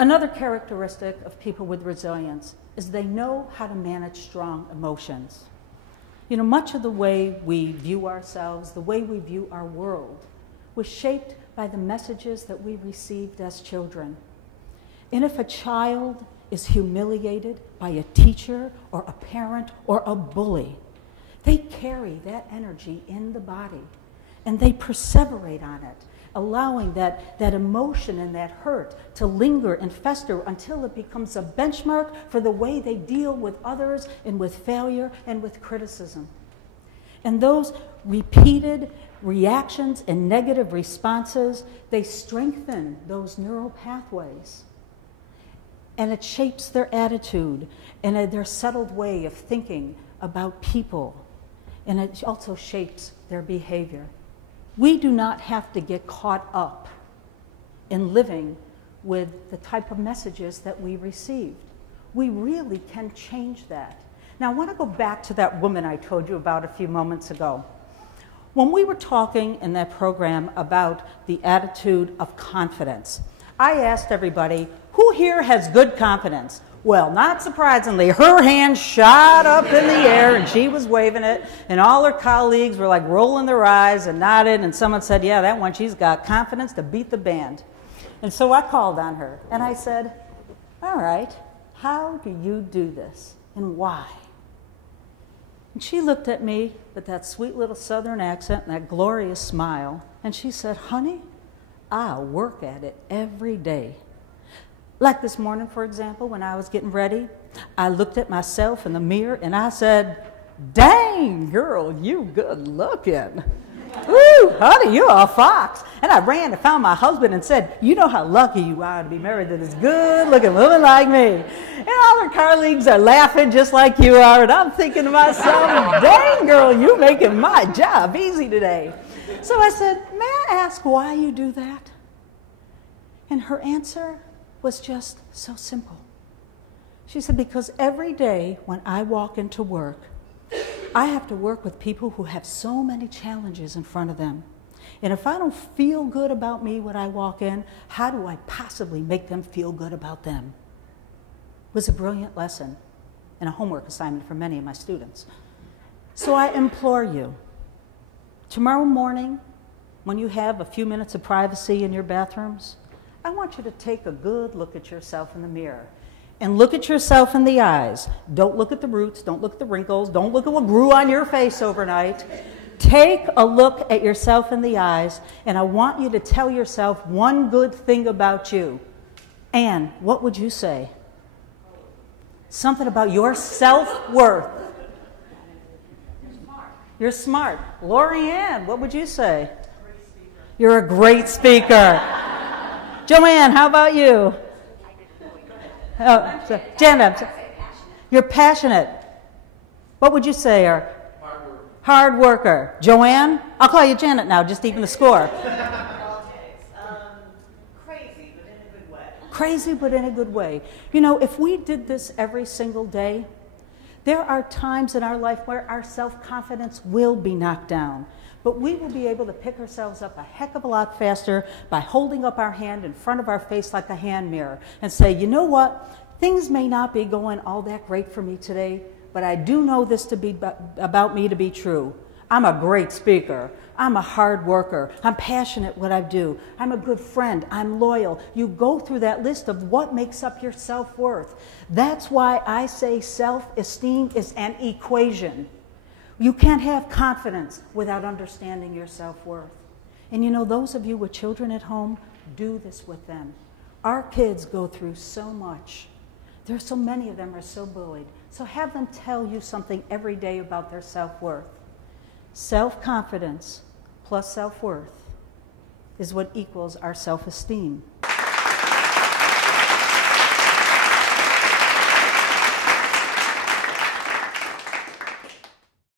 Another characteristic of people with resilience is they know how to manage strong emotions. You know, much of the way we view ourselves, the way we view our world, was shaped by the messages that we received as children. And if a child is humiliated by a teacher or a parent or a bully, they carry that energy in the body and they perseverate on it, allowing that emotion and that hurt to linger and fester until it becomes a benchmark for the way they deal with others and with failure and with criticism. And those repeated reactions and negative responses, they strengthen those neural pathways. And it shapes their attitude and their settled way of thinking about people. And it also shapes their behavior. We do not have to get caught up in living with the type of messages that we received. We really can change that. Now, I want to go back to that woman I told you about a few moments ago. When we were talking in that program about the attitude of confidence, I asked everybody, who here has good confidence? Well, not surprisingly, her hand shot up in the air and she was waving it, and all her colleagues were like rolling their eyes and nodded, and someone said, yeah, that one, she's got confidence to beat the band. And so I called on her and I said, all right, how do you do this and why? And she looked at me with that sweet little southern accent and that glorious smile, and she said, honey, I work at it every day. Like this morning, for example, when I was getting ready, I looked at myself in the mirror and I said, dang, girl, you good looking. Woo, honey, you're a fox. And I ran and found my husband and said, you know how lucky you are to be married to this good-looking woman like me. And all her colleagues are laughing just like you are, and I'm thinking to myself, dang, girl, you're making my job easy today. So I said, may I ask why you do that? And her answer was just so simple. She said, because every day when I walk into work, I have to work with people who have so many challenges in front of them. And if I don't feel good about me when I walk in, how do I possibly make them feel good about them? It was a brilliant lesson and a homework assignment for many of my students. So I implore you, tomorrow morning, when you have a few minutes of privacy in your bathrooms, I want you to take a good look at yourself in the mirror and look at yourself in the eyes. Don't look at the roots, don't look at the wrinkles, don't look at what grew on your face overnight. Take a look at yourself in the eyes, and I want you to tell yourself one good thing about you. Anne, what would you say? Something about your self-worth. You're smart. Lori Ann, what would you say? You're a great speaker. Joanne, how about you? Oh, so, Janet, you're passionate. What would you say? Hard worker. Joanne? I'll call you Janet now, just even the score. Crazy, but in a good way. Crazy, but in a good way. You know, if we did this every single day, there are times in our life where our self-confidence will be knocked down. But we will be able to pick ourselves up a heck of a lot faster by holding up our hand in front of our face like a hand mirror and say, you know what? Things may not be going all that great for me today, but I do know this to be about me to be true. I'm a great speaker. I'm a hard worker. I'm passionate what I do. I'm a good friend. I'm loyal. You go through that list of what makes up your self-worth. That's why I say self-esteem is an equation. You can't have confidence without understanding your self-worth. And you know, those of you with children at home, do this with them. Our kids go through so much. There's so many of them are so bullied. So have them tell you something every day about their self-worth. Self-confidence plus self-worth is what equals our self-esteem.